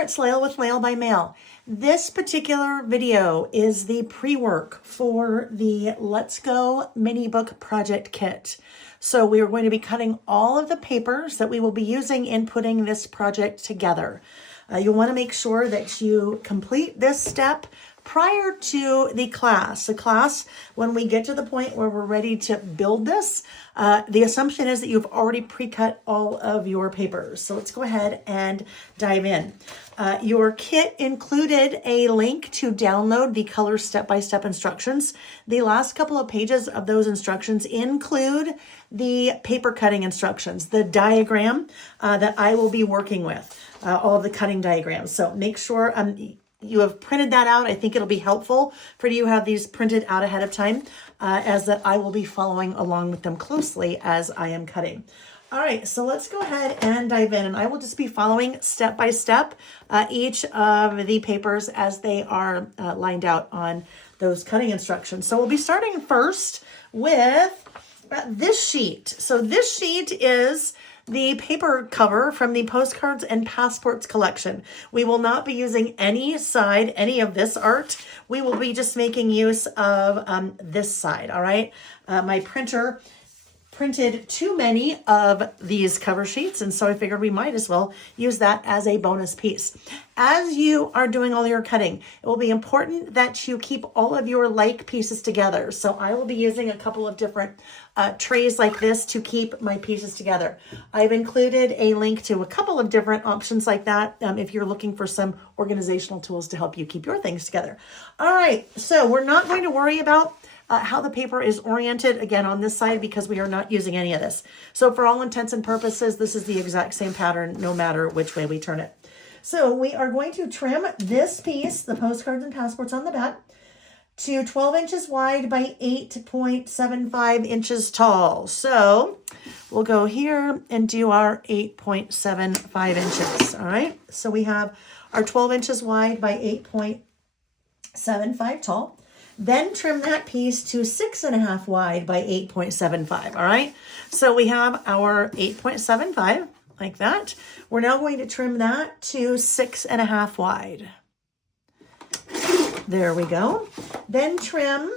there, it's Lael with Lael by Mail. This particular video is the pre-work for the Let's Go mini book project kit. So we are going to be cutting all of the papers that we will be using in putting this project together. You'll want to make sure that you complete this step prior to the class. The class, when we get to the point where we're ready to build this, the assumption is that you've already pre-cut all of your papers. So let's go ahead and dive in. Your kit included a link to download the color step-by-step instructions. The last couple of pages of those instructions include the paper cutting instructions, the diagram that I will be working with, all of the cutting diagrams. So make sure you have printed that out. I think it'll be helpful for you to have these printed out ahead of time, as that I will be following along with them closely as I am cutting. All right, so let's go ahead and dive in, and I will just be following step by step each of the papers as they are lined out on those cutting instructions. So we'll be starting first with this sheet. So this sheet is the paper cover from the Postcards and Passports collection. We will not be using any of this art. We will be just making use of this side, all right? My printer printed too many of these cover sheets, and so I figured we might as well use that as a bonus piece. As you are doing all your cutting, it will be important that you keep all of your like pieces together. So I will be using a couple of different trays like this to keep my pieces together. I've included a link to a couple of different options like that if you're looking for some organizational tools to help you keep your things together. All right, so we're not going to worry about how the paper is oriented again on this side because we are not using any of this. So for all intents and purposes, this is the exact same pattern no matter which way we turn it. So we are going to trim this piece, the Postcards and Passports on the back, to 12 inches wide by 8.75 inches tall. So we'll go here and do our 8.75 inches. All right. So we have our 12 inches wide by 8.75 tall. Then trim that piece to 6.5 wide by 8.75. All right. So we have our 8.75 like that. We're now going to trim that to 6.5 wide. There we go. Then trim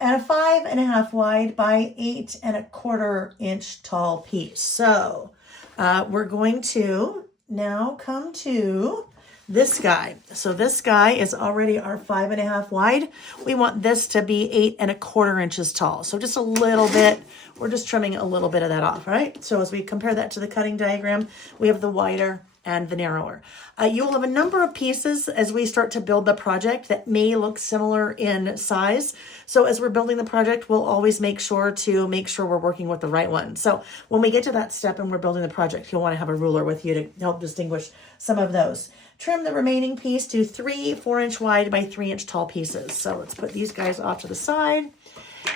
at a 5.5 wide by 8.25 inch tall piece. So we're going to now come to this guy. So this guy is already our 5.5 wide. We want this to be 8.25 inches tall. So just a little bit, we're just trimming a little bit of that off, right? So as we compare that to the cutting diagram, we have the wider and the narrower. You will have a number of pieces as we start to build the project that may look similar in size. So as we're building the project, we'll always make sure we're working with the right one. So when we get to that step and we're building the project, you'll want to have a ruler with you to help distinguish some of those. Trim the remaining piece to 3 4-inch wide by 3-inch tall pieces. So let's put these guys off to the side.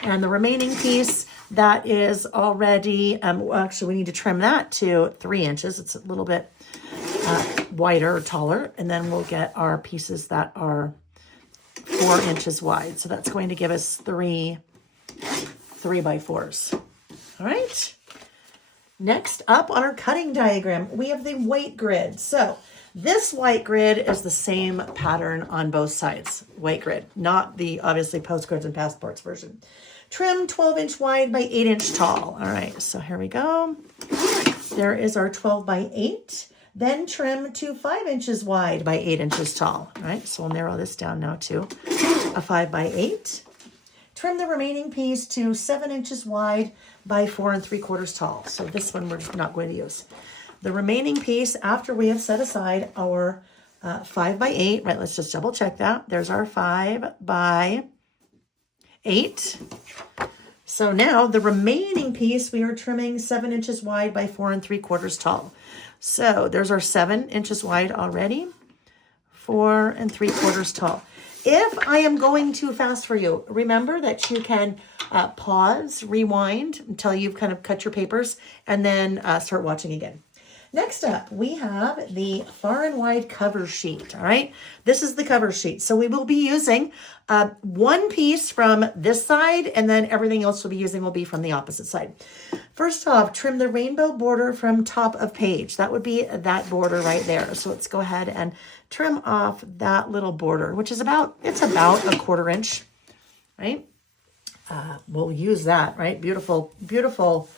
And the remaining piece that is already, actually we need to trim that to 3 inches. It's a little bit wider or taller. And then we'll get our pieces that are 4 inches wide. So that's going to give us 3 3x4s. All right. Next up on our cutting diagram, we have the white grid. So this white grid is the same pattern on both sides. White grid, not the obviously Postcards and Passports version. Trim 12-inch wide by 8-inch tall. All right, so here we go. There is our 12 by 8. Then trim to 5 inches wide by 8 inches tall. All right, so we'll narrow this down now to a 5 by 8. Trim the remaining piece to 7 inches wide by 4 3/4 tall. So this one we're just not going to use. The remaining piece, after we have set aside our 5 by 8, right, let's just double check that. There's our 5 by 8. So now the remaining piece, we are trimming 7 inches wide by 4 3/4 tall. So there's our 7 inches wide already, 4 3/4 tall. If I am going too fast for you, remember that you can pause, rewind until you've kind of cut your papers, and then start watching again. Next up, we have the far and wide cover sheet, all right? This is the cover sheet. So we will be using one piece from this side, and then everything else will be from the opposite side. First off, trim the rainbow border from top of page. That would be that border right there. So let's go ahead and trim off that little border, which is about a 1/4 inch, right? We'll use that, right? Beautiful, beautiful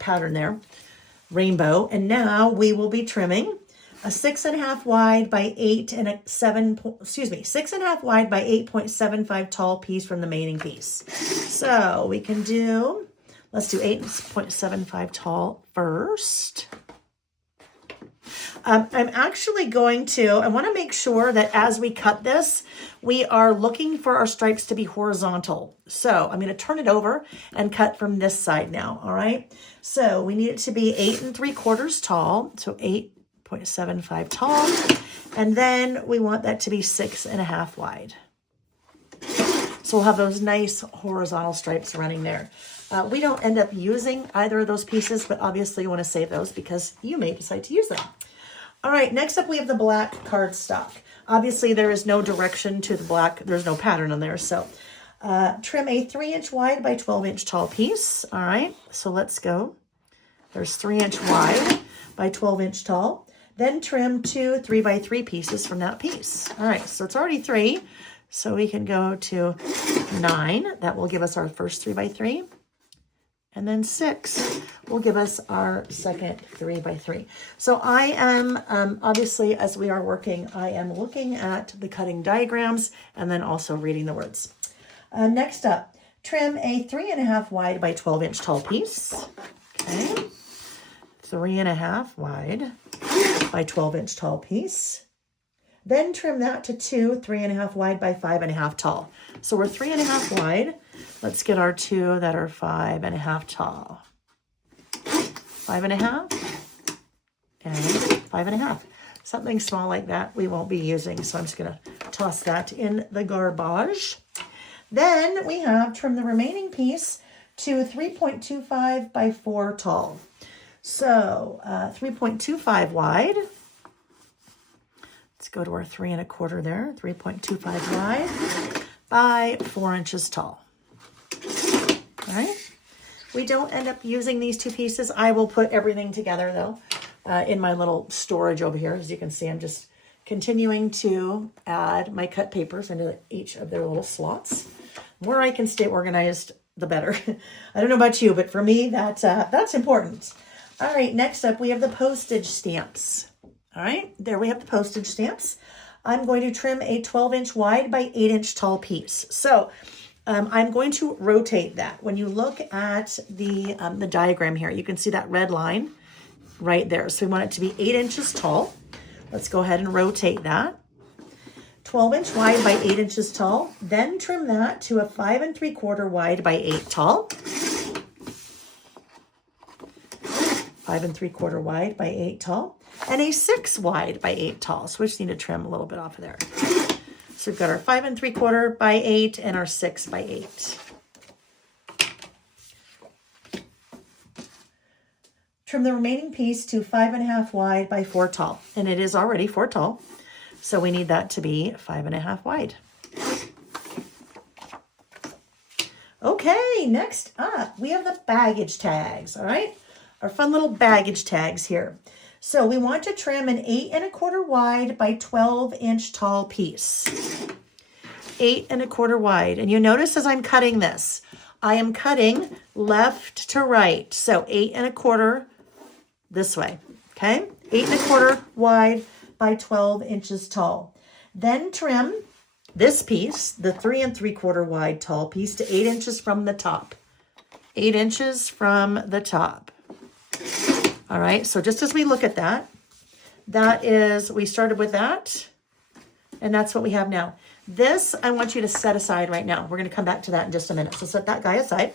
pattern there. Rainbow. And now we will be trimming a 6.5 wide by 6.5 wide by 8.75 tall piece from the remaining piece. So we can do, let's do 8.75 tall first. I'm actually going to, I want to make sure that as we cut this, we are looking for our stripes to be horizontal. So I'm going to turn it over and cut from this side now. All right. So we need it to be 8 3/4 tall. So 8.75 tall. And then we want that to be 6.5 wide. So we'll have those nice horizontal stripes running there. We don't end up using either of those pieces, but obviously you want to save those because you may decide to use them. All right, next up we have the black cardstock. Obviously there is no direction to the black, there's no pattern on there. So trim a 3-inch wide by 12-inch tall piece. All right, so let's go. There's 3-inch wide by 12-inch tall. Then trim 2 3x3 pieces from that piece. All right, so it's already 3. So we can go to 9. That will give us our first 3x3. And then 6 will give us our second 3x3. So I am, obviously, as we are working, I am looking at the cutting diagrams and then also reading the words. Next up, trim a 3.5 wide by 12-inch tall piece. Okay. 3.5 wide by 12-inch tall piece. Then trim that to 2 3.5 wide by 5.5 tall. So we're 3.5 wide. Let's get our 2 that are 5.5 tall. 5.5 and 5.5. Something small like that we won't be using, so I'm just going to toss that in the garbage. Then we have trim the remaining piece to 3.25 by 4 tall. So 3.25 wide. Let's go to our 3 1/4 there. 3.25 wide by 4 inches tall. All right. We don't end up using these two pieces. I will put everything together though in my little storage over here. As you can see, I'm just continuing to add my cut papers into each of their little slots. The more I can stay organized, the better. I don't know about you, but for me, that's important. All right, next up, we have the postage stamps. All right, there we have the postage stamps. I'm going to trim a 12-inch wide by 8-inch tall piece. So I'm going to rotate that. When you look at the diagram here, you can see that red line right there. So we want it to be 8 inches tall. Let's go ahead and rotate that. 12-inch wide by 8 inches tall. Then trim that to a 5 3/4 wide by 8 tall. 5 3/4 wide by 8 tall. And a 6 wide by 8 tall. So we just need to trim a little bit off of there. So we've got our 5 3/4 by 8 and our 6 by 8. Trim the remaining piece to 5.5 wide by 4 tall. And it is already 4 tall. So we need that to be 5.5 wide. Okay, next up, we have the baggage tags, all right? Our fun little baggage tags here. So we want to trim an 8 1/4 wide by 12-inch tall piece. 8 1/4 wide. And you notice as I'm cutting this, I am cutting left to right. So 8 1/4 this way, okay? 8 1/4 wide by 12 inches tall. Then trim this piece, the 3 3/4 wide tall piece, to 8 inches from the top. 8 inches from the top. All right, so just as we look at that, that is, we started with that, and that's what we have now. This, I want you to set aside right now. We're going to come back to that in just a minute. So set that guy aside.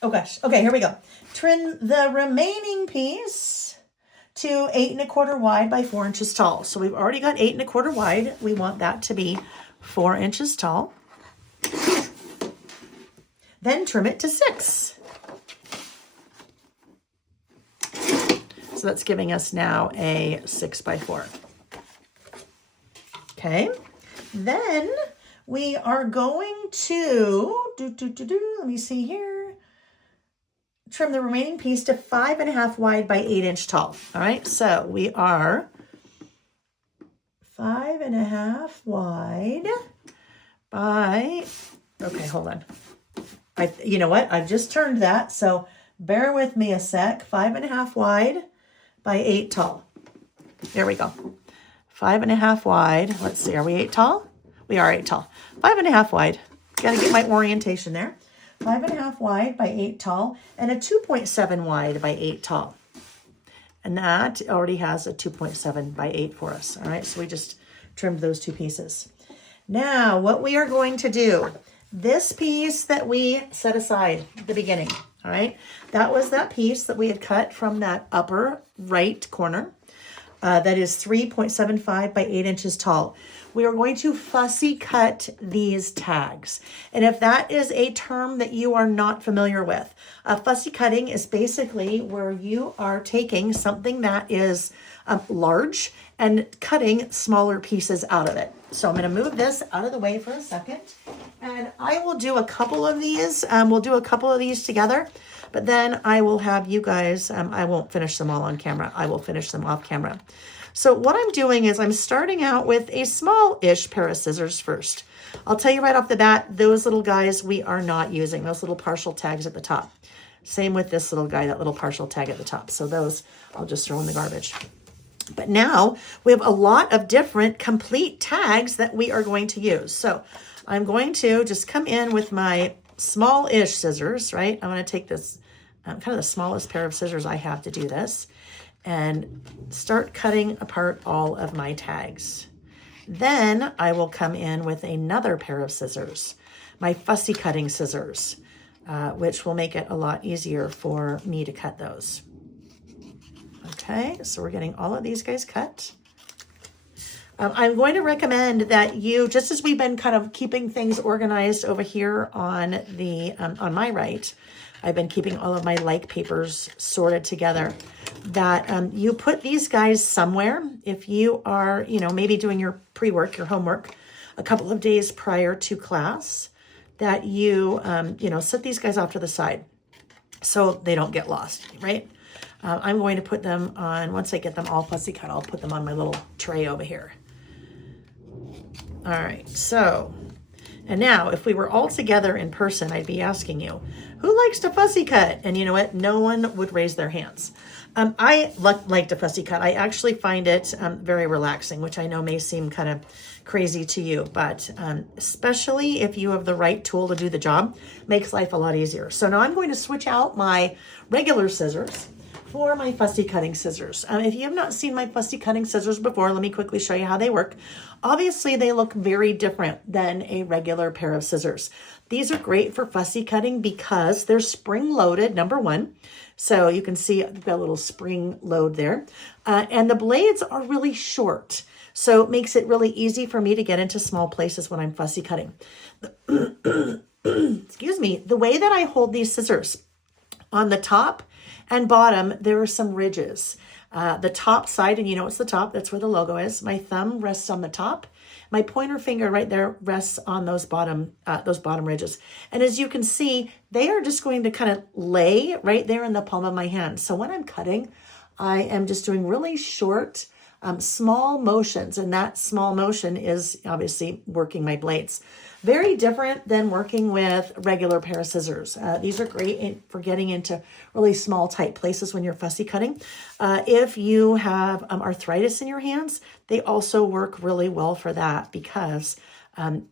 Oh gosh, okay, here we go. Trim the remaining piece to 8 1/4 wide by 4 inches tall. So we've already got 8 1/4 wide. We want that to be 4 inches tall. then trim it to 6. So that's giving us now a 6x4. Okay, then we are going to, let me see here, trim the remaining piece to 5.5 wide by 8 inch tall. All right, so we are 5.5 wide by, okay, hold on. You know what? I've just turned that, so bear with me a sec. 5.5 wide by 8 tall. There we go. 5.5 wide. Let's see, are we 8 tall? We are 8 tall. 5.5 wide. Gotta get my orientation there. 5.5 wide by 8 tall, and a 2.7 wide by 8 tall. And that already has a 2.7 by 8 for us. All right, so we just trimmed those 2 pieces. Now, what we are going to do, this piece that we set aside at the beginning, all right, that was that piece that we had cut from that upper right corner. That is 3.75 by 8 inches tall. We are going to fussy cut these tags. And if that is a term that you are not familiar with, fussy cutting is basically where you are taking something that is large and cutting smaller pieces out of it. So I'm going to move this out of the way for a second, and I will do a couple of these. We'll do a couple of these together, but then I will have you guys, I won't finish them all on camera. I will finish them off camera. So what I'm doing is I'm starting out with a small-ish pair of scissors first. I'll tell you right off the bat, those little guys we are not using, those little partial tags at the top. Same with this little guy, that little partial tag at the top. So those I'll just throw in the garbage. But now we have a lot of different complete tags that we are going to use. So I'm going to just come in with my small-ish scissors, right? I'm going to take this, kind of the smallest pair of scissors I have to do this, and start cutting apart all of my tags. Then I will come in with another pair of scissors, my fussy cutting scissors, which will make it a lot easier for me to cut those. Okay, so we're getting all of these guys cut. I'm going to recommend that you, just as we've been kind of keeping things organized over here on the on my right, I've been keeping all of my like papers sorted together, that you put these guys somewhere. If you are, maybe doing your pre-work, your homework, a couple of days prior to class, that you, set these guys off to the side so they don't get lost, right? I'm going to put them on, once I get them all fussy cut, I'll put them on my little tray over here. All right, so, and now if we were all together in person, I'd be asking you, who likes to fussy cut? And you know what? No one would raise their hands. I like to fussy cut. I actually find it very relaxing, which I know may seem kind of crazy to you, but especially if you have the right tool to do the job, makes life a lot easier. So now I'm going to switch out my regular scissors for my fussy cutting scissors. If you have not seen my fussy cutting scissors before, let me quickly show you how they work. Obviously, they look very different than a regular pair of scissors. These are great for fussy cutting because they're spring-loaded, number one. So you can see I've got a little spring load there. And the blades are really short. So it makes it really easy for me to get into small places when I'm fussy cutting. Excuse me. The way that I hold these scissors, on the top and bottom, there are some ridges. The top side, and you know it's the top, that's where the logo is. My thumb rests on the top. My pointer finger right there rests on those bottom ridges. And as you can see, they are just going to kind of lay right there in the palm of my hand. So when I'm cutting, I am just doing really short, small motions. And that small motion is obviously working my blades. Very different than working with a regular pair of scissors. These are great for getting into really small, tight places when you're fussy cutting. If you have arthritis in your hands, they also work really well for that because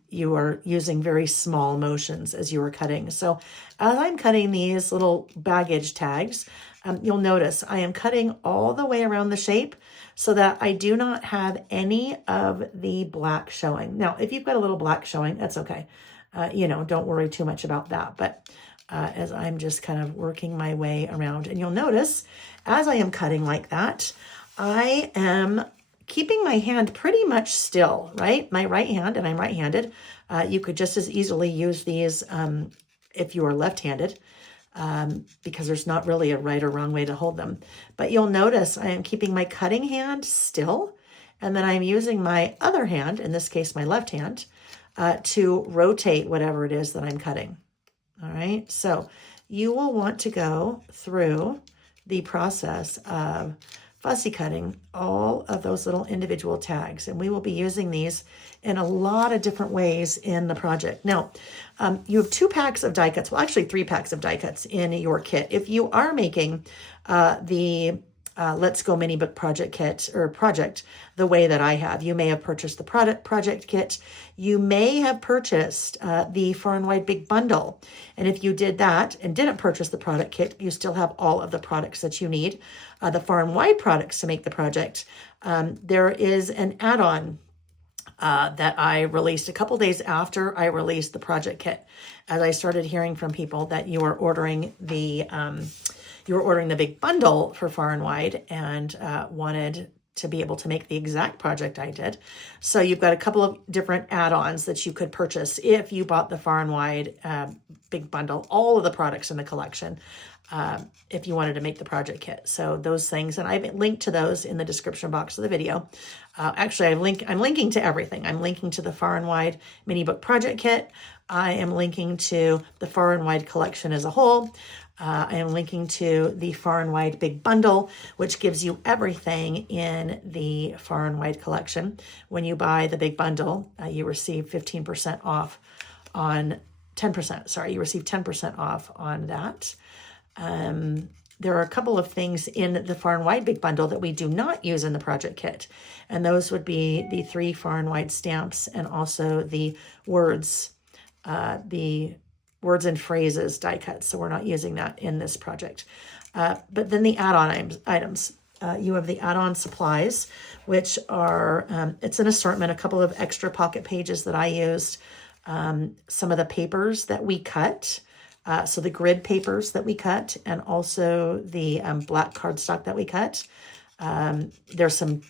you are using very small motions as you are cutting. So as I'm cutting these little baggage tags, you'll notice I am cutting all the way around the shape so that I do not have any of the black showing. Now, if you've got a little black showing, that's okay. Don't worry too much about that. But as I'm just kind of working my way around, and you'll notice as I am cutting like that, I am keeping my hand pretty much still, right? My right hand, and I'm right-handed. You could just as easily use these if you are left-handed, because there's not really a right or wrong way to hold them. But you'll notice I am keeping my cutting hand still, and then I'm using my other hand, in this case my left hand, to rotate whatever it is that I'm cutting. All right, so you will want to go through the process of fussy cutting all of those little individual tags, and we will be using these in a lot of different ways in the project. Now, you have 2 packs of die cuts, well actually 3 packs of die cuts in your kit. If you are making the Let's Go Mini Book Project Kit or project the way that I have, you may have purchased the project kit. You may have purchased the Far and Wide Big Bundle. And if you did that and didn't purchase the product kit, you still have all of the products that you need, the Far and Wide products to make the project. There is an add-on that I released a couple days after I released the project kit, as I started hearing from people that you were ordering the big bundle for Far and Wide and wanted to be able to make the exact project I did. So you've got a couple of different add-ons that you could purchase if you bought the Far and Wide big bundle, all of the products in the collection, if you wanted to make the project kit. So those things, and I've linked to those in the description box of the video. Actually, I'm linking to everything. I'm linking to the Far and Wide Mini Book Project Kit. I am linking to the Far and Wide collection as a whole. I am linking to the Far and Wide Big Bundle, which gives you everything in the Far and Wide collection. When you buy the Big Bundle, you receive 15% off on 10%. Sorry, you receive 10% off on that. There are a couple of things in the Far and Wide Big Bundle that we do not use in the project kit. And those would be the 3 Far and Wide stamps and also the words and phrases die cuts. So we're not using that in this project. But then the add-on items. You have the add-on supplies, which are, it's an assortment, a couple of extra pocket pages that I used, some of the papers that we cut, so the grid papers that we cut, and also the black cardstock that we cut. There's some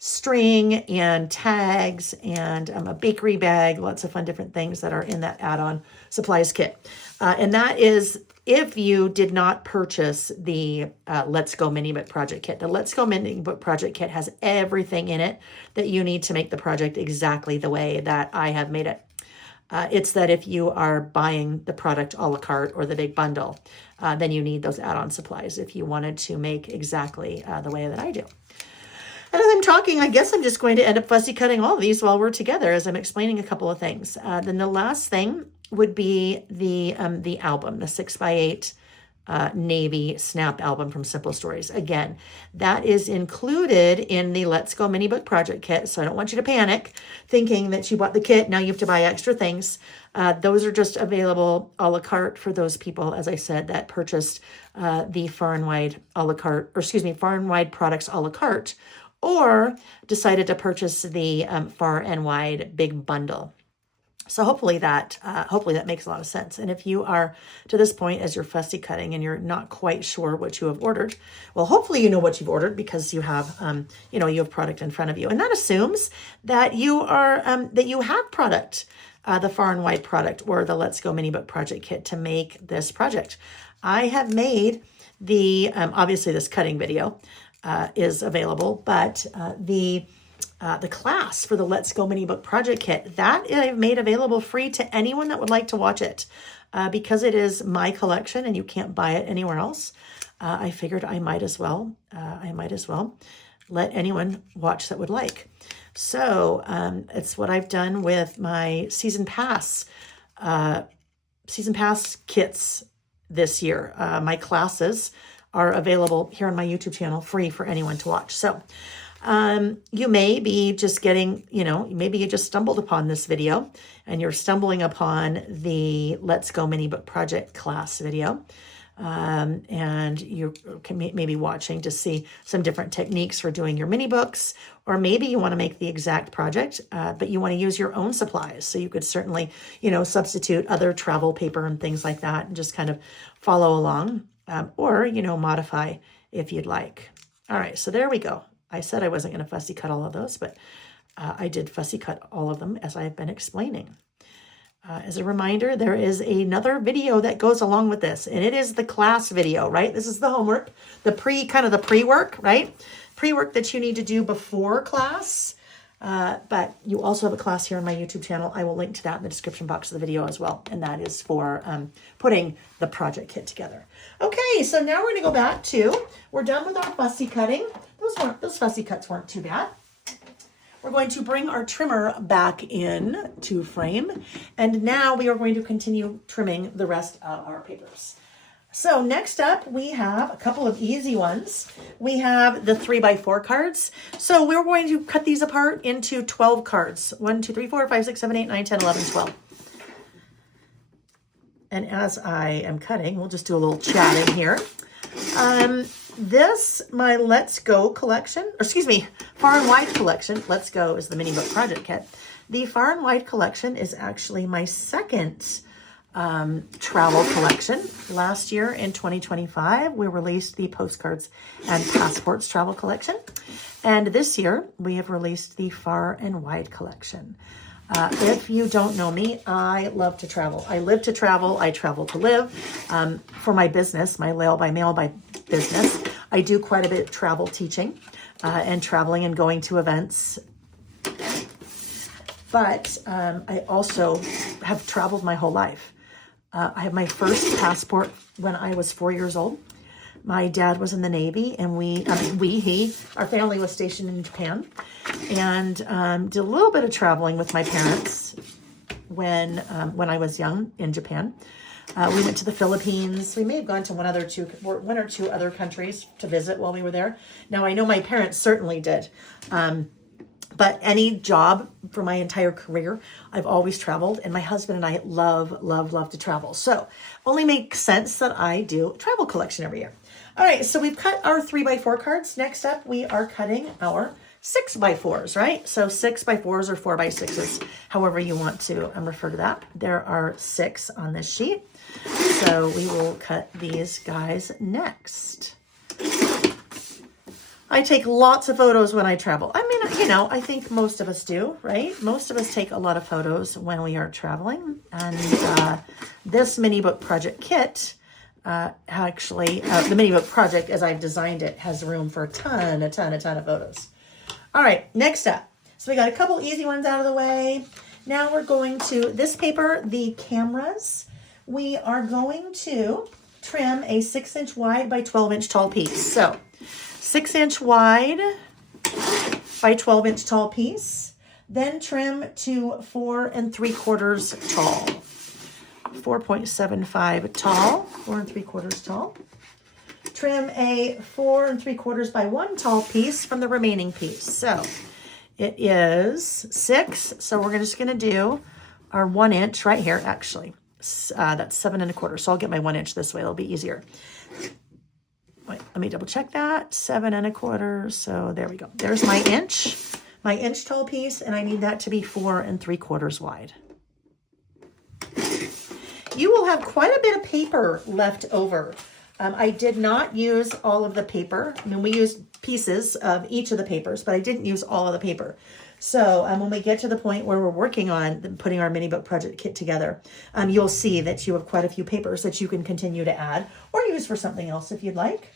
string and tags and a bakery bag, lots of fun different things that are in that add-on supplies kit. And that is if you did not purchase the Let's Go Mini Book Project Kit. The Let's Go Mini Book Project Kit has everything in it that you need to make the project exactly the way that I have made it. It's that if you are buying the product a la carte or the big bundle, then you need those add-on supplies if you wanted to make exactly the way that I do. And as I'm talking, I guess I'm just going to end up fussy cutting all of these while we're together as I'm explaining a couple of things. Then the last thing would be the album, the 6x8 navy snap album from Simple Stories. Again, that is included in the Let's Go Mini Book Project Kit. So I don't want you to panic thinking that you bought the kit. Now you have to buy extra things. Those are just available a la carte for those people, as I said, that purchased the Far and Wide a la carte, or excuse me, Far and Wide products a la carte, or decided to purchase the Far and Wide Big Bundle. So hopefully that makes a lot of sense. And if you are to this point as you're fussy cutting and you're not quite sure what you have ordered, well, hopefully you know what you've ordered because you have, you have product in front of you. And that assumes that you are, that you have product, the Far and Wide product or the Let's Go Mini Book Project Kit to make this project. I have made the, obviously this cutting video is available, but the class for the Let's Go Mini Book Project Kit, that I've made available free to anyone that would like to watch it. Because it is my collection and you can't buy it anywhere else, I figured I might as well let anyone watch that would like. So it's what I've done with my season pass kits this year. My classes are available here on my YouTube channel, free for anyone to watch. So you may be just getting, maybe you just stumbled upon this video and you're stumbling upon the Let's Go Mini Book Project class video. And you can maybe watching to see some different techniques for doing your mini books, or maybe you want to make the exact project, but you want to use your own supplies. So you could certainly, substitute other travel paper and things like that and just kind of follow along, or, modify if you'd like. All right, so there we go. I said I wasn't going to fussy cut all of those, but I did fussy cut all of them as I've been explaining. As a reminder, there is another video that goes along with this, and it is the class video, right? This is the homework, the pre-work, right? Pre-work that you need to do before class. But you also have a class here on my YouTube channel. I will link to that in the description box of the video as well. And that is for putting the project kit together. Okay, so now we're going to go back to, we're done with our fussy cutting. Those fussy cuts weren't too bad. We're going to bring our trimmer back in to frame. And now we are going to continue trimming the rest of our papers. So next up, we have a couple of easy ones. We have the 3x4 cards. So we're going to cut these apart into 12 cards. 1, 2, 3, 4, 5, 6, 7, 8, 9, 10, 11, 12. And as I am cutting, we'll just do a little chatting here. This, my Let's Go collection, or excuse me, Far and Wide collection. Let's Go is the mini book project kit. The Far and Wide collection is actually my second travel collection. Last year in 2025, we released the postcards and passports travel collection. And this year we have released the Far and Wide collection. If you don't know me, I love to travel. I live to travel. I travel to live. For my business, my Lail by Mail by business, I do quite a bit of travel teaching and traveling and going to events. But I also have traveled my whole life. I have my first passport when I was 4 years old. My dad was in the Navy, and our family was stationed in Japan, and did a little bit of traveling with my parents when I was young in Japan. We went to the Philippines. We may have gone to one or two other countries to visit while we were there. Now, I know my parents certainly did. But any job for my entire career, I've always traveled, and my husband and I love, love, love to travel. So only makes sense that I do a travel collection every year. All right, so we've cut our 3x4 cards. Next up, we are cutting our 6x4s, right? So 6x4s or 4x6s, however you want to refer to that. There are 6 on this sheet. So we will cut these guys next. I take lots of photos when I travel. I mean, you know, I think most of us do, right? Most of us take a lot of photos when we are traveling. And this mini book project kit, actually, the mini book project, as I've designed it, has room for a ton of photos. All right, next up. So we got a couple easy ones out of the way. Now we're going to this paper, the cameras. We are going to trim a 6-inch wide by 12-inch tall piece. So 6-inch wide by 12-inch tall piece, then trim to 4 3/4 tall, 4.75 tall, 4 3/4 tall. Trim a 4 3/4 by 1 tall piece from the remaining piece. So it is 6. So we're just going to do our 1 inch right here. Actually, that's 7 1/4. So I'll get my 1 inch this way. It'll be easier. Wait, let me double check that. 7 1/4. So there we go. There's my inch tall piece, and I need that to be 4 3/4 wide. You will have quite a bit of paper left over. I did not use all of the paper. I mean, we used pieces of each of the papers, but I didn't use all of the paper. So when we get to the point where we're working on putting our mini book project kit together, you'll see that you have quite a few papers that you can continue to add or use for something else if you'd like.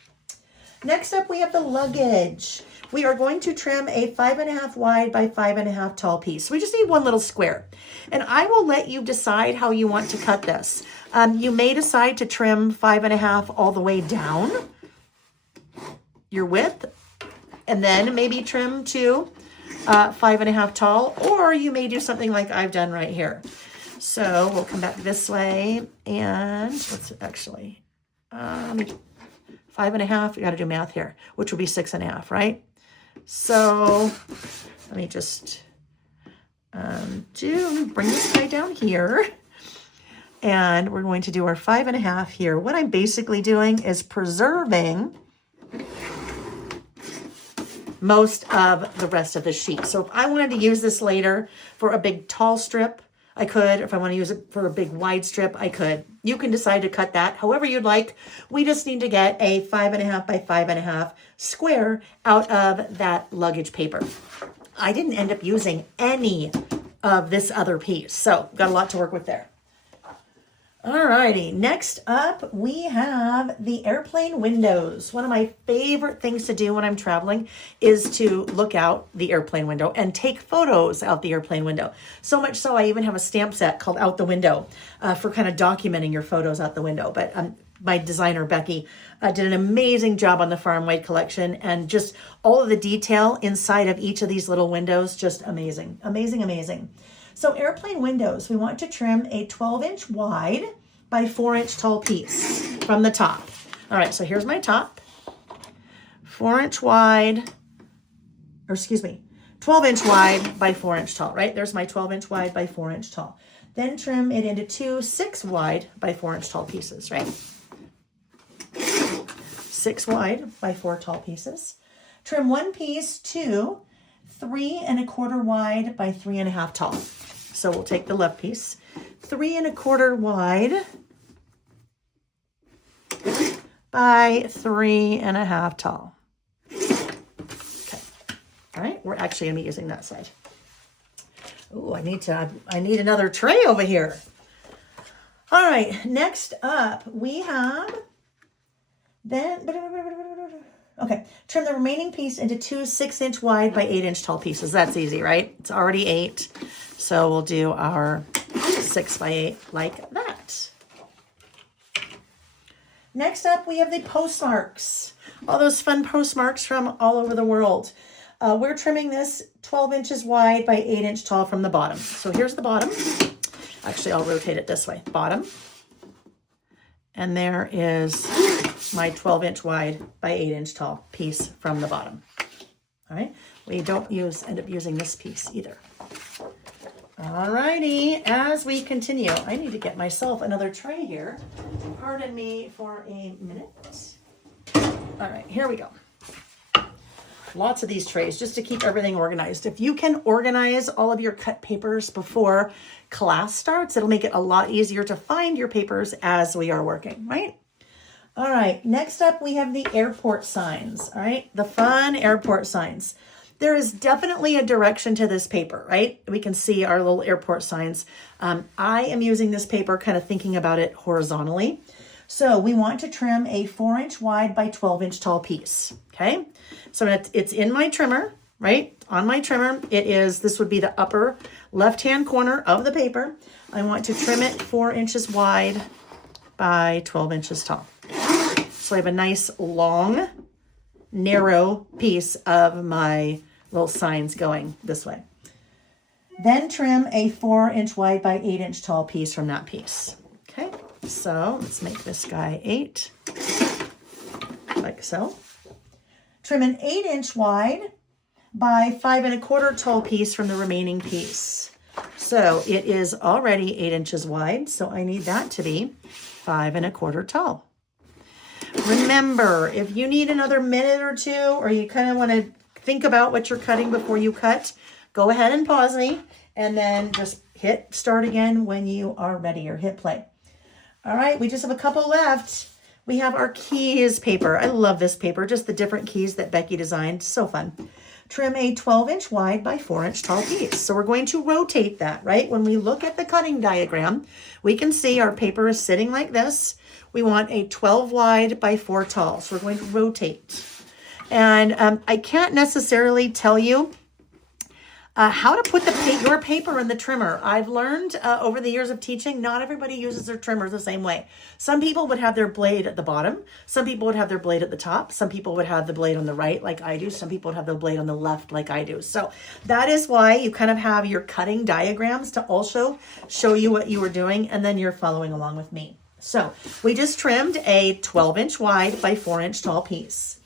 Next up, we have the luggage. We are going to trim a 5 1/2 wide by 5 1/2 tall piece. We just need one little square. And I will let you decide how you want to cut this. You may decide to trim 5 1/2 all the way down your width, and then maybe trim to 5 1/2 tall, or you may do something like I've done right here. So we'll come back this way, and what's it actually? 5 1/2, you got to do math here, which will be 6 1/2, right? So let me just bring this guy down here, and we're going to do our 5 1/2 here. What I'm basically doing is preserving most of the rest of the sheet. So if I wanted to use this later for a big tall strip, I could. If I want to use it for a big wide strip, I could. You can decide to cut that however you'd like. We just need to get a 5 1/2 by 5 1/2 square out of that luggage paper. I didn't end up using any of this other piece. So got a lot to work with there. Alrighty, next up we have the airplane windows. One of my favorite things to do when I'm traveling is to look out the airplane window and take photos out the airplane window. So much so I even have a stamp set called Out the Window for kind of documenting your photos out the window. But my designer, Becky, did an amazing job on the Farm Wide collection, and just all of the detail inside of each of these little windows, just amazing, amazing, amazing. So airplane windows, we want to trim a 12-inch wide by 4-inch tall piece from the top. All right, so here's my top, 4-inch wide, or excuse me, 12-inch wide by 4-inch tall, right? There's my 12-inch wide by 4-inch tall. Then trim it into two 6 wide by 4-inch tall pieces, right? 6 wide by 4 tall pieces. Trim one piece to 3 1/4 wide by 3 1/2 tall. So we'll take the left piece, 3 1/4 wide by 3 1/2 tall. Okay. All right, we're actually gonna be using that side. Oh, I need another tray over here. All right, next up we have okay, trim the remaining piece into two 6-inch wide by 8-inch tall pieces. That's easy, right? It's already 8. So we'll do our 6 by 8 like that. Next up, we have the postmarks. All those fun postmarks from all over the world. We're trimming this 12 inches wide by 8-inch tall from the bottom. So here's the bottom. Actually, I'll rotate it this way. Bottom. And there is my 12-inch wide by 8-inch tall piece from the bottom. All right. We don't end up using this piece either. All righty. As we continue, I need to get myself another tray here. Pardon me for a minute. All right, here we go. Lots of these trays just to keep everything organized. If you can organize all of your cut papers before class starts, it'll make it a lot easier to find your papers as we are working, right? All right, next up we have the airport signs, all right? The fun airport signs. There is definitely a direction to this paper, right? We can see our little airport signs. I am using this paper kind of thinking about it horizontally. So we want to trim a 4-inch wide by 12-inch tall piece, okay? So it's in my trimmer, right? On my trimmer, this would be the upper left-hand corner of the paper. I want to trim it 4 inches wide by 12 inches tall. So I have a nice long, narrow piece of my little signs going this way. Then trim a 4-inch wide by 8-inch tall piece from that piece. Okay, so let's make this guy 8, like so. Trim an 8-inch wide by 5 1/4 tall piece from the remaining piece. So it is already 8 inches wide, so I need that to be 5 1/4 tall. Remember, if you need another minute or two, or you kind of want to think about what you're cutting before you cut, go ahead and pause me, and then just hit start again when you are ready, or hit play. All right, we just have a couple left. We have our keys paper. I love this paper, just the different keys that Becky designed. So fun. Trim a 12-inch wide by 4-inch tall piece. So we're going to rotate that, right? When we look at the cutting diagram, we can see our paper is sitting like this. We want a 12 wide by 4 tall. So we're going to rotate. And I can't necessarily tell you how to put your paper in the trimmer. I've learned over the years of teaching, not everybody uses their trimmer the same way. Some people would have their blade at the bottom. Some people would have their blade at the top. Some people would have the blade on the right like I do. Some people would have the blade on the left like I do. So that is why you kind of have your cutting diagrams to also show you what you were doing, and then you're following along with me. So we just trimmed a 12-inch wide by 4-inch tall piece.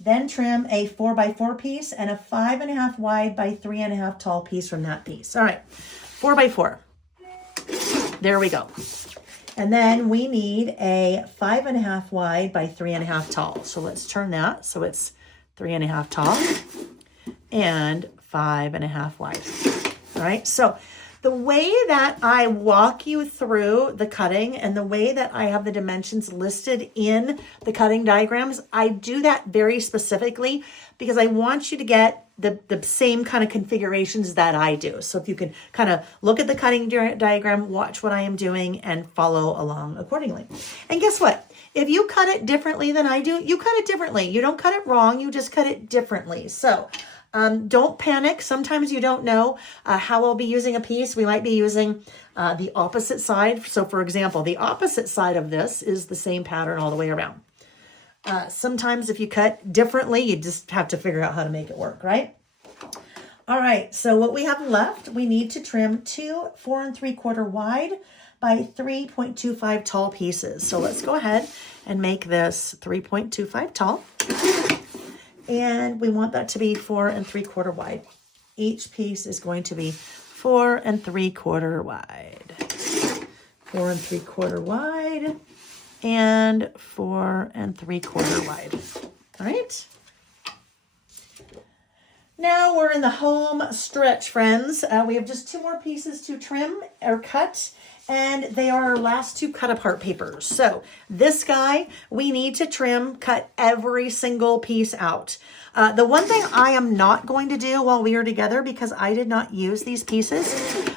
Then trim a 4 by 4 piece and a 5 1/2 wide by 3 1/2 tall piece from that piece. All right, 4 by 4. There we go. And then we need a 5 1/2 wide by 3 1/2 tall. So let's turn that so it's 3 1/2 tall and 5 1/2 wide. All right, so The way that I walk you through the cutting and the way that I have the dimensions listed in the cutting diagrams, I do that very specifically because I want you to get the same kind of configurations that I do. So if you can kind of look at the cutting diagram, watch what I am doing, and follow along accordingly. And guess what? If you cut it differently than I do, you cut it differently. You don't cut it wrong, you just cut it differently. So don't panic. Sometimes you don't know how I'll be using a piece. We might be using the opposite side. So for example, the opposite side of this is the same pattern all the way around. Sometimes if you cut differently, you just have to figure out how to make it work, right? All right, so what we have left, we need to trim 2 4 3/4 wide by 3.25 tall pieces. So let's go ahead and make this 3.25 tall. And we want that to be 4 3/4 wide. Each piece is going to be 4 3/4 wide. 4 3/4 wide and 4 3/4 wide. All right. Now we're in the home stretch, friends. We have just 2 more pieces to trim or cut, and they are our last 2 cut apart papers. So this guy, we need to cut every single piece out. The one thing I am not going to do while we are together, because I did not use these pieces,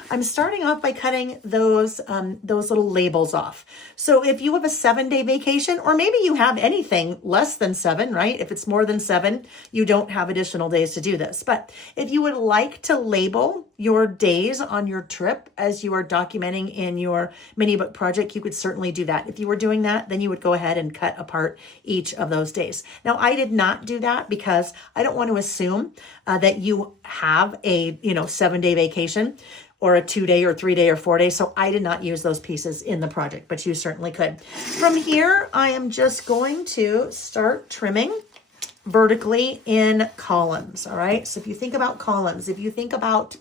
I'm starting off by cutting those little labels off. So if you have a 7-day vacation, or maybe you have anything less than 7, right? If it's more than 7, you don't have additional days to do this. But if you would like to label your days on your trip as you are documenting in your mini book project, you could certainly do that. If you were doing that, then you would go ahead and cut apart each of those days. Now, I did not do that because I don't want to assume that you have a 7-day vacation, or a 2-day or 3-day or 4-day. So I did not use those pieces in the project, but you certainly could. From here, I am just going to start trimming vertically in columns. All right. So if you think about columns, if you think about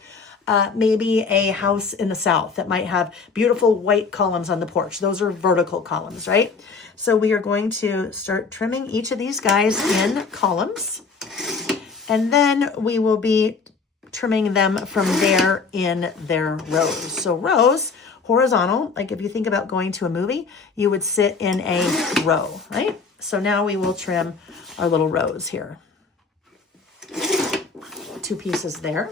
maybe a house in the South that might have beautiful white columns on the porch, those are vertical columns, right? So we are going to start trimming each of these guys in columns, and then we will be trimming them from there in their rows. So rows, horizontal, like if you think about going to a movie, you would sit in a row, right? So now we will trim our little rows here. 2 pieces there.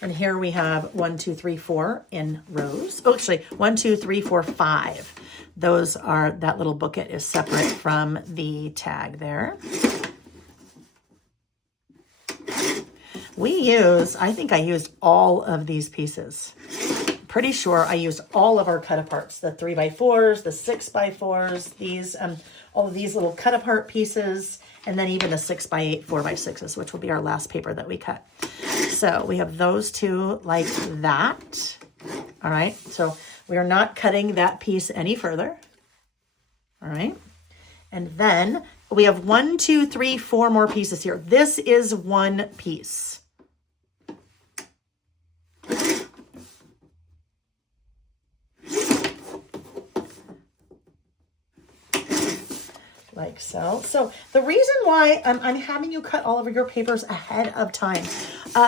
And here we have 1, 2, 3, 4 in rows. Oh, actually 1, 2, 3, 4, 5. Those are, that little booklet is separate from the tag there. I think I used all of these pieces. Pretty sure I used all of our cut aparts, the 3x4s, the 6x4s, these, all of these little cut apart pieces, and then even the 6x8, 4x6s, which will be our last paper that we cut. So we have those 2 like that. All right. So we are not cutting that piece any further. All right. And then we have 1, 2, 3, 4 more pieces here. This is 1 piece. Like so. So the reason why I'm having you cut all of your papers ahead of time,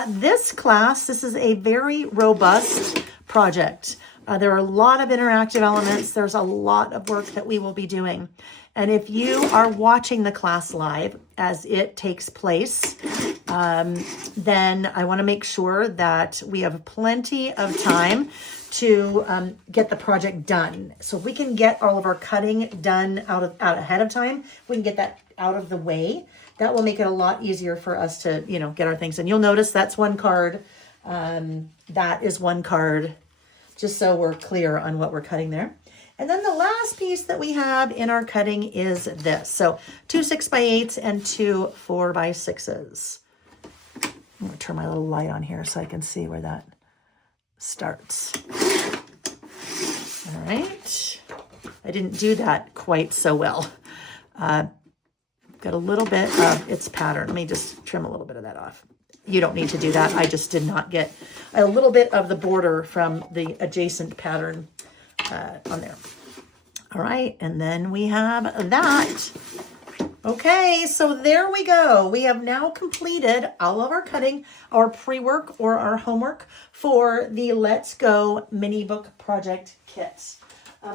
this is a very robust project. There are a lot of interactive elements. There's a lot of work that we will be doing. And if you are watching the class live as it takes place, then I want to make sure that we have plenty of time to get the project done. So if we can get all of our cutting done out ahead of time, we can get that out of the way. That will make it a lot easier for us to, get our things. And you'll notice that's 1 card. That is 1 card, just so we're clear on what we're cutting there. And then the last piece that we have in our cutting is this. So 2 6x8s and 2 4x6s. I'm going to turn my little light on here so I can see where that starts. All right. I didn't do that quite so well. Got a little bit of its pattern. Let me just trim a little bit of that off. You don't need to do that. I just did not get a little bit of the border from the adjacent pattern on there. All right. And then we have that. Okay, so there we go. We have now completed all of our cutting, our pre-work or our homework for the Let's Go mini book project kit.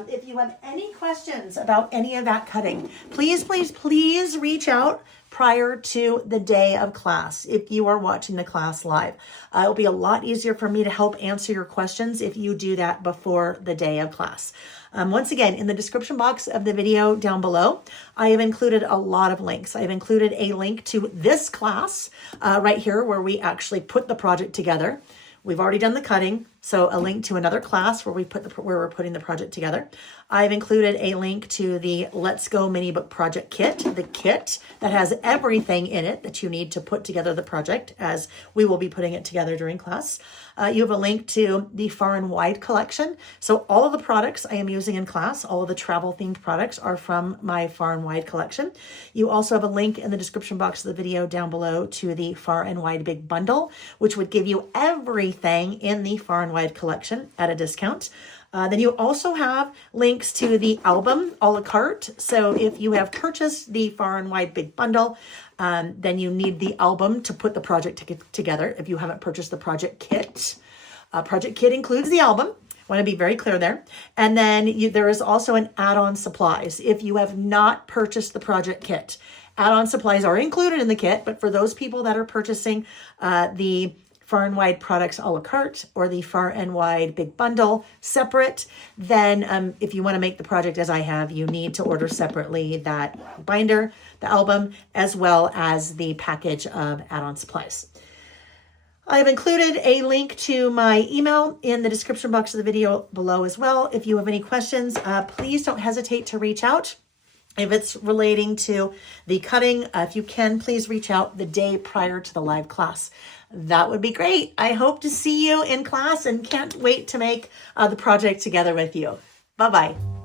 If you have any questions about any of that cutting, please, please, please reach out prior to the day of class if you are watching the class live. It'll be a lot easier for me to help answer your questions if you do that before the day of class. Once again, in the description box of the video down below, I have included a lot of links. I've included a link to this class right here where we actually put the project together. We've already done the cutting, so a link to another class where we're putting the project together. I've included a link to the Let's Go mini book project kit, the kit that has everything in it that you need to put together the project, as we will be putting it together during class. You have a link to the Far and Wide collection. So all of the products I am using in class, all of the travel themed products are from my Far and Wide collection. You also have a link in the description box of the video down below to the Far and Wide Big Bundle, which would give you everything in the Far and Wide collection at a discount. Then you also have links to the album a la carte. So if you have purchased the Far and Wide Big Bundle, then you need the album to put the project together. If you haven't purchased the project kit includes the album. I want to be very clear there. And then there is also an add-on supplies. If you have not purchased the project kit, add-on supplies are included in the kit, but for those people that are purchasing the Far and Wide products a la carte or the Far and Wide Big Bundle separate, then if you want to make the project as I have, you need to order separately that binder, the album, as well as the package of add-on supplies. I have included a link to my email in the description box of the video below as well. If you have any questions, please don't hesitate to reach out. If it's relating to the cutting, if you can, please reach out the day prior to the live class. That would be great. I hope to see you in class and can't wait to make the project together with you. Bye-bye.